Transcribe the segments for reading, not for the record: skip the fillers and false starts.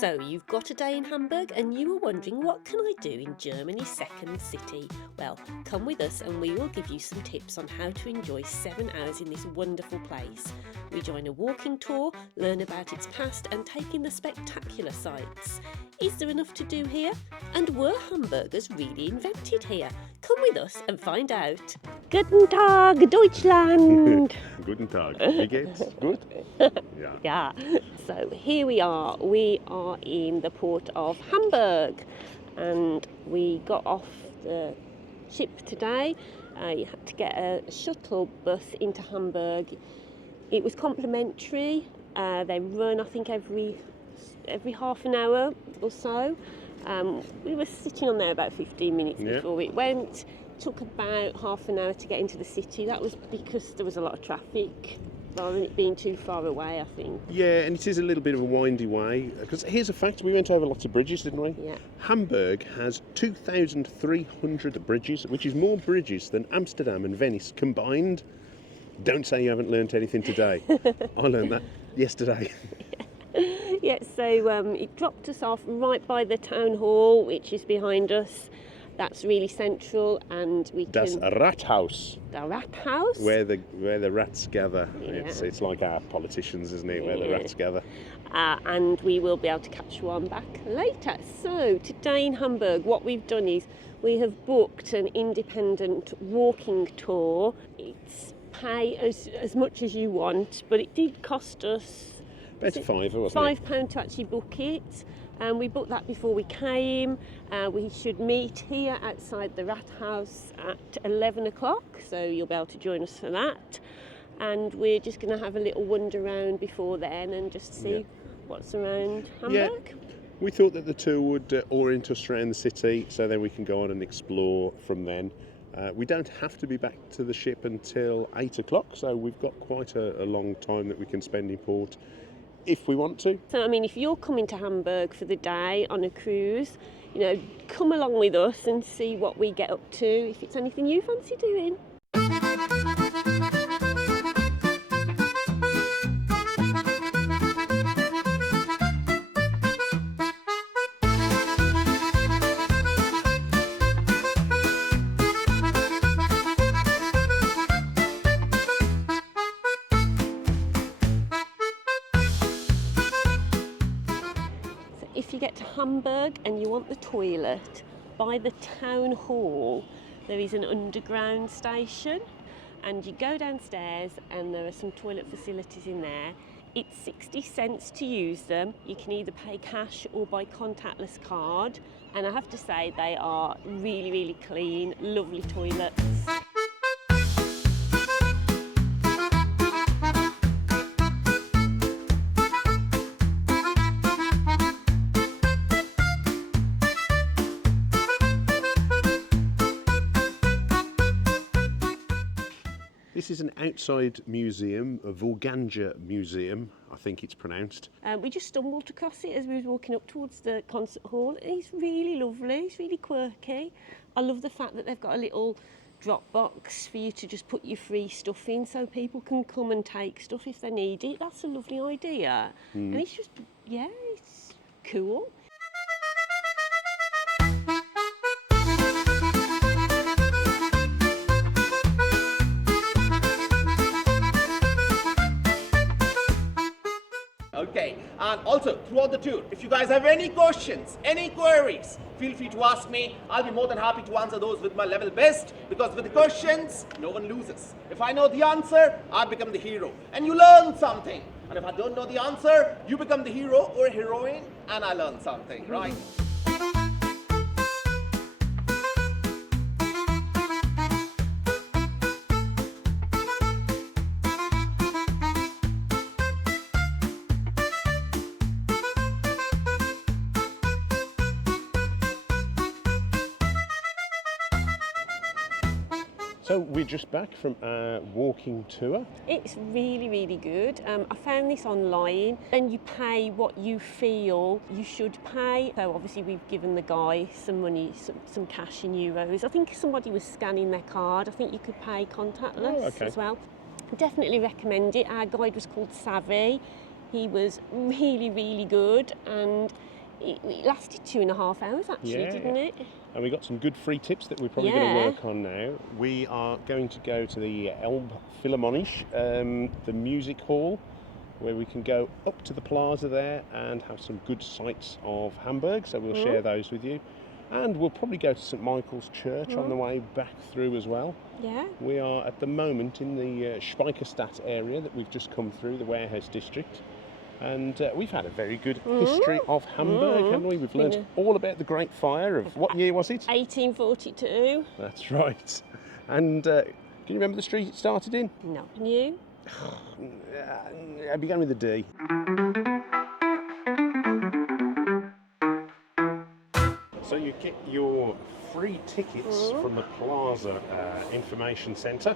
So you've got a day in Hamburg and you were wondering, what can I do in Germany's second city? Well, come with us and we will give you some tips on how to enjoy 7 hours in this wonderful place. We join a walking tour, learn about its past and take in the spectacular sights. Is there enough to do here? And were hamburgers really invented here? Come with us and find out. Guten Tag, Deutschland! Guten Tag. Wie geht's? Gut? Ja. Yeah. So here we are. We are in the port of Hamburg and we got off the ship today. You had to get a shuttle bus into Hamburg. It was complimentary. They run, I think, every half an hour or so. We were sitting on there about 15 minutes before it went. Took about half an hour to get into the city. That was because there was a lot of traffic, rather than it being too far away, I think. Yeah, and it is a little bit of a windy way. Because here's a fact, we went over lots of bridges, didn't we? Yeah. Hamburg has 2,300 bridges, which is more bridges than Amsterdam and Venice combined. Don't say you haven't learnt anything today. I learned that yesterday. Yeah, so it dropped us off right by the town hall, which is behind us. That's really central, and we Das can... Rathaus. The Rathaus? Where the rats gather. Yeah. It's like our politicians, isn't it? Where the rats gather. And we will be able to catch one back later. So today in Hamburg, what we've done is we have booked an independent walking tour. It's pay as much as you want, but it did cost us About £5, wasn't it? £5 to actually book it. We booked that before we came. We should meet here outside the Rathaus at 11 o'clock, so you'll be able to join us for that. And we're just going to have a little wander around before then and just see what's around Hamburg. Yeah. We thought that the tour would orient us around the city, so then we can go on and explore from then. We don't have to be back to the ship until 8 o'clock, so we've got quite a long time that we can spend in port if we want to. So, I mean, if you're coming to Hamburg for the day on a cruise, you know, come along with us and see what we get up to, if it's anything you fancy doing. If you get to Hamburg and you want the toilet, by the town hall there is an underground station and you go downstairs and there are some toilet facilities in there. It's 60 cents to use them. You can either pay cash or by contactless card, and I have to say they are really, really clean, lovely toilets. This is an outside museum, a Vor Gange Museum, I think it's pronounced. We just stumbled across it as we were walking up towards the concert hall. It's really lovely, it's really quirky. I love the fact that they've got a little drop box for you to just put your free stuff in so people can come and take stuff if they need it. That's a lovely idea. And it's just, it's cool. Okay, and also throughout the tour, if you guys have any questions, any queries, feel free to ask me. I'll be more than happy to answer those with my level best, because with the questions, no one loses. If I know the answer, I become the hero, and you learn something. And if I don't know the answer, you become the hero or heroine, and I learn something, right? So we're just back from our walking tour. It's really, really good. I found this online, and you pay what you feel you should pay. So obviously we've given the guy some money, some cash in euros. I think somebody was scanning their card. I think you could pay contactless as well. Definitely recommend it. Our guide was called Savvy. He was really, really good, and it lasted 2.5 hours actually, didn't it? And we got some good free tips that we're probably going to work on now. We are going to go to the Elbphilharmonie, the music hall, where we can go up to the plaza there and have some good sights of Hamburg. So we'll share those with you. And we'll probably go to St Michael's Church on the way back through as well. Yeah. We are at the moment in the Speicherstadt area that we've just come through, the warehouse district. And we've had a very good history of Hamburg, haven't we? We've learnt all about the Great Fire of, what year was it? 1842. That's right. And can you remember the street it started in? No. Can you? I began with a D. So you get your free tickets from the Plaza Information Centre,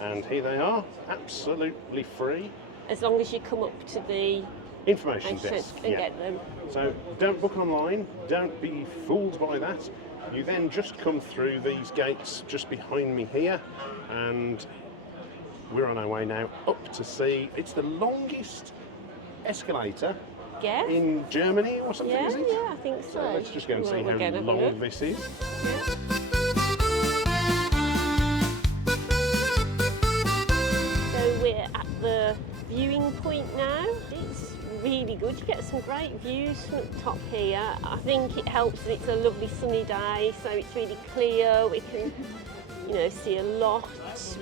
and here they are, absolutely free. As long as you come up to the information desk and get them. So don't book online, don't be fooled by that. You then just come through these gates just behind me here, and we're on our way now up to see, it's the longest escalator in Germany or something, is it? Yeah, I think so. So let's just go and see how long this is. So we're at the viewing point now. It's really good. You get some great views from the top here. I think it helps that it's a lovely sunny day, so it's really clear. We can, see a lot.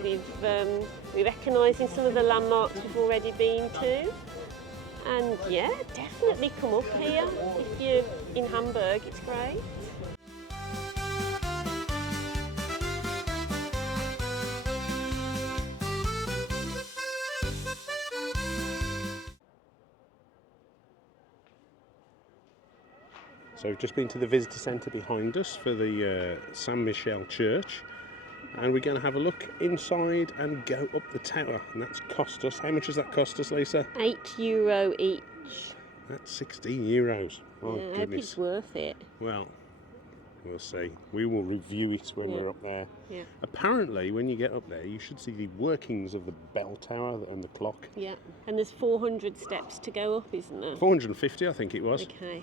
We're recognising some of the landmarks we've already been to. And yeah, definitely come up here if you're in Hamburg. It's great. So we've just been to the visitor centre behind us for the Saint Michel Church, and we're going to have a look inside and go up the tower, and that's cost us, how much has that cost us, Lisa? €8 each. That's €16. Oh I hope goodness. it's worth it. Well, we'll see. We will review it when we're up there. Yeah. Apparently when you get up there you should see the workings of the bell tower and the clock. Yeah, and there's 400 steps to go up, isn't there? 450 I think it was. Okay.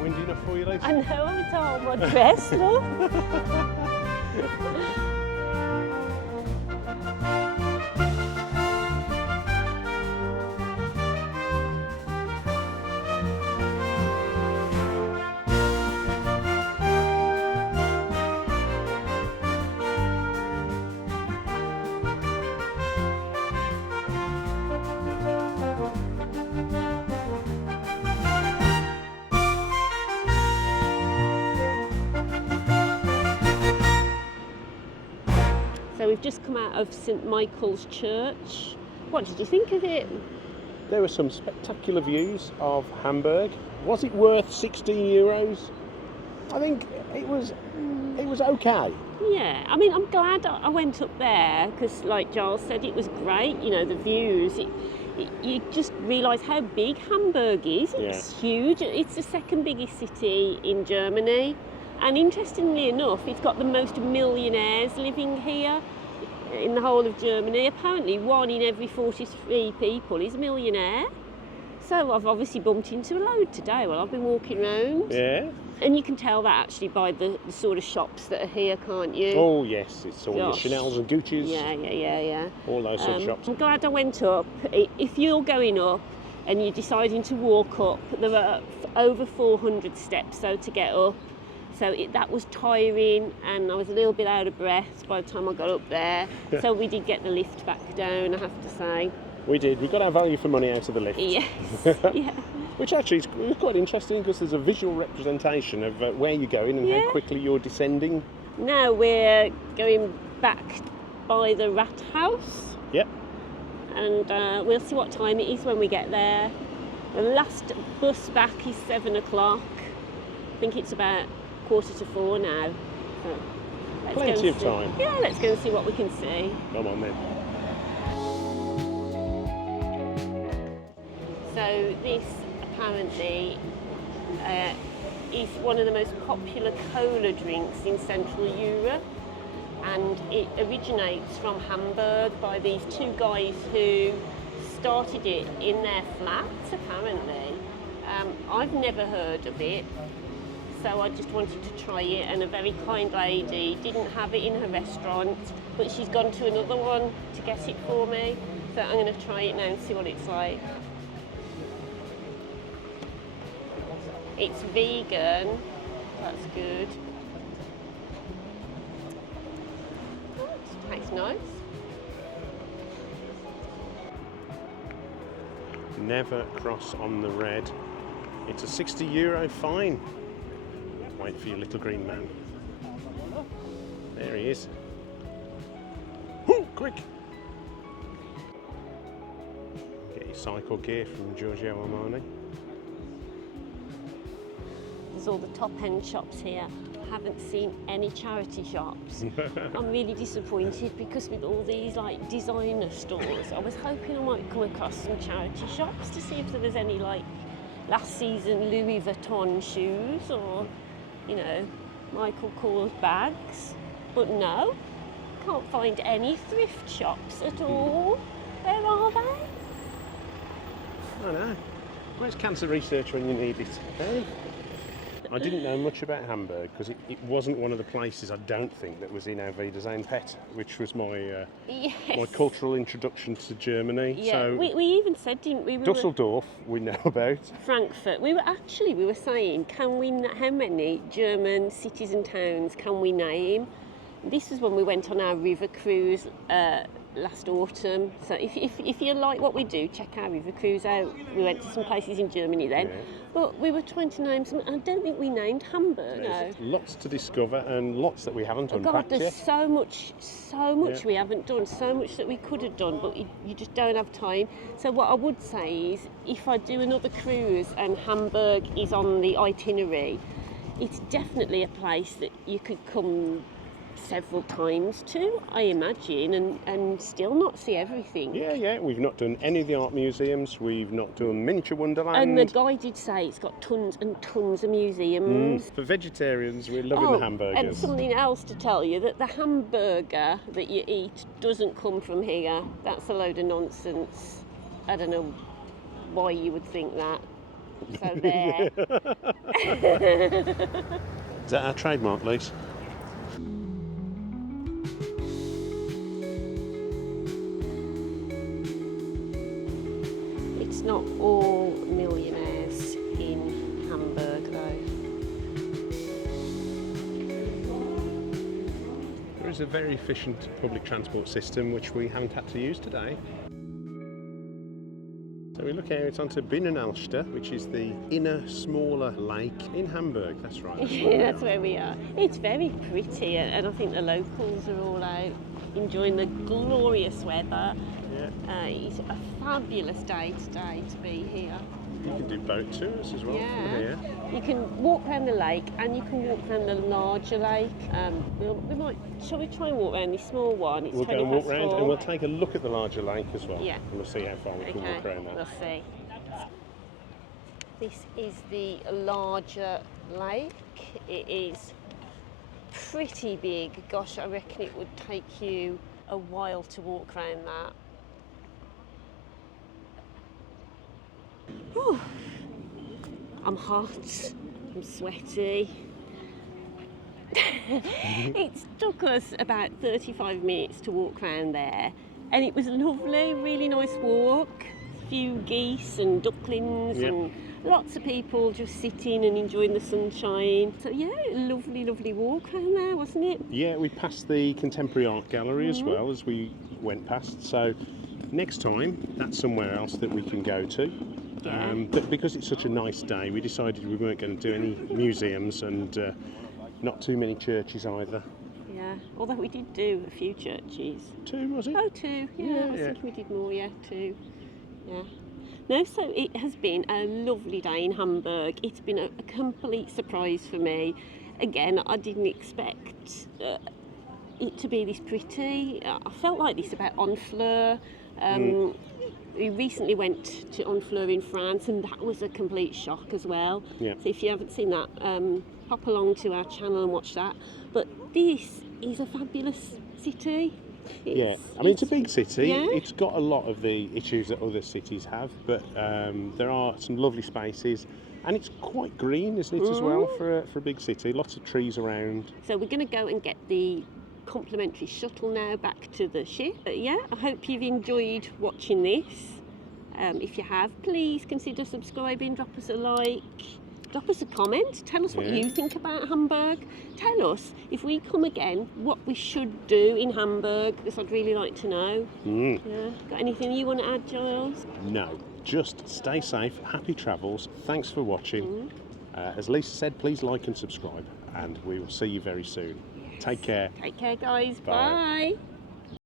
Windy enough for you, Lisa? I know, it's all my dress, look. So we've just come out of St Michael's Church. What did you think of it? There were some spectacular views of Hamburg. Was it worth €16? I think it was okay. Yeah, I mean, I'm glad I went up there because, like Giles said, it was great. The views. You just realise how big Hamburg is. It's huge. It's the second biggest city in Germany. And interestingly enough, it's got the most millionaires living here in the whole of Germany. Apparently 1 in every 43 people is a millionaire. So I've obviously bumped into a load today while I've been walking around. Yeah. And you can tell that actually by the sort of shops that are here, can't you? Oh yes, it's all your Chanel's and Gucci's. Yeah. All those sort of shops. I'm glad I went up. If you're going up and you're deciding to walk up, there are over 400 steps to get up. So that was tiring, and I was a little bit out of breath by the time I got up there. So we did get the lift back down, I have to say. We did. We got our value for money out of the lift. Yes, yeah. Which actually is quite interesting because there's a visual representation of where you're going and how quickly you're descending. Now we're going back by the Rat House. Yep. And we'll see what time it is when we get there. The last bus back is 7 o'clock. I think it's about 3:45 now. So Plenty of time. Yeah, let's go and see what we can see. Come on then. So this apparently is one of the most popular cola drinks in Central Europe, and it originates from Hamburg by these two guys who started it in their flat, apparently. I've never heard of it, so I just wanted to try it, and a very kind lady didn't have it in her restaurant, but she's gone to another one to get it for me, so I'm going to try it now and see what it's like. It's vegan, that's good. It tastes nice. Never cross on the red. It's a €60 fine. Wait for your little green man. There he is. Woo, quick! Get your cycle gear from Giorgio Armani. There's all the top-end shops here. I haven't seen any charity shops. I'm really disappointed because with all these like designer stores, I was hoping I might come across some charity shops to see if there was any like last season Louis Vuitton shoes or, you know, Michael Kors bags. But no, can't find any thrift shops at all. Where are they? I know. Where's cancer research when you need it? Hey? I didn't know much about Hamburg because it wasn't one of the places, I don't think, that was in Auf Wiedersehen Pet, which was my my cultural introduction to Germany. Yeah, so we even said, didn't we? Dusseldorf we know about. Frankfurt. We were saying, how many German cities and towns can we name? This was when we went on our river cruise last autumn. So if you like what we do, check our river cruise out. We went to some places in Germany then. Yeah. But we were trying to name some. I don't think we named Hamburg. There's lots to discover and lots that we haven't unpacked yet. There's so much we haven't done, so much that we could have done, but you just don't have time. So what I would say is, if I do another cruise and Hamburg is on the itinerary, it's definitely a place that you could come several times to, I imagine, and still not see everything. Yeah, we've not done any of the art museums, we've not done Miniature Wonderland. And the guy did say it's got tons and tons of museums. For vegetarians, we're loving the hamburgers. And something else to tell you, that the hamburger that you eat doesn't come from here. That's a load of nonsense. I don't know why you would think that. So there. Is that our trademark, Lise? It's not all millionaires in Hamburg, though. There is a very efficient public transport system which we haven't had to use today. So we look out onto Alster, which is the inner, smaller lake in Hamburg. That's right. Yeah, that's where we are. It's very pretty, and I think the locals are all out enjoying the glorious weather. Yeah. It's a fabulous day today to be here. You can do boat tours as well from here. You can walk around the lake and you can walk around the larger lake. Shall we try and walk around this small one? It's we'll go and walk around 4. and we'll take a look at the larger lake as well. Yeah. And we'll see how far we can walk around that. We'll see. This is the larger lake. It is pretty big. Gosh, I reckon it would take you a while to walk around that. Whew. I'm hot, I'm sweaty. It took us about 35 minutes to walk around there, and it was lovely, really nice walk. A few geese and ducklings and lots of people just sitting and enjoying the sunshine. So yeah, lovely, lovely walk around there, wasn't it? Yeah, we passed the Contemporary Art Gallery as well as we went past. So next time, that's somewhere else that we can go to. But because it's such a nice day, we decided we weren't going to do any museums and not too many churches either. Yeah, although we did do a few churches. 2, was it? Oh, 2, yeah. I was thinking we did more, 2. Yeah. No, so it has been a lovely day in Hamburg. It's been a complete surprise for me. Again, I didn't expect it to be this pretty. I felt like this about Honfleur. We recently went to Honfleur in France, and that was a complete shock as well. Yeah. So if you haven't seen that, hop along to our channel and watch that. But this is a fabulous city. I mean, it's a big city. Yeah. It's got a lot of the issues that other cities have, but there are some lovely spaces, and it's quite green, isn't it, as well, for a big city? Lots of trees around. So we're going to go and get the complimentary shuttle now back to the ship. But yeah, I hope you've enjoyed watching this. If you have, please consider subscribing, drop us a like, drop us a comment, tell us what you think about Hamburg. Tell us, if we come again, what we should do in Hamburg, because I'd really like to know. Yeah. Got anything you want to add, Giles? No, just stay safe, happy travels, thanks for watching. As Lisa said, please like and subscribe, and we will see you very soon. Take care. Take care, guys. Bye. Bye.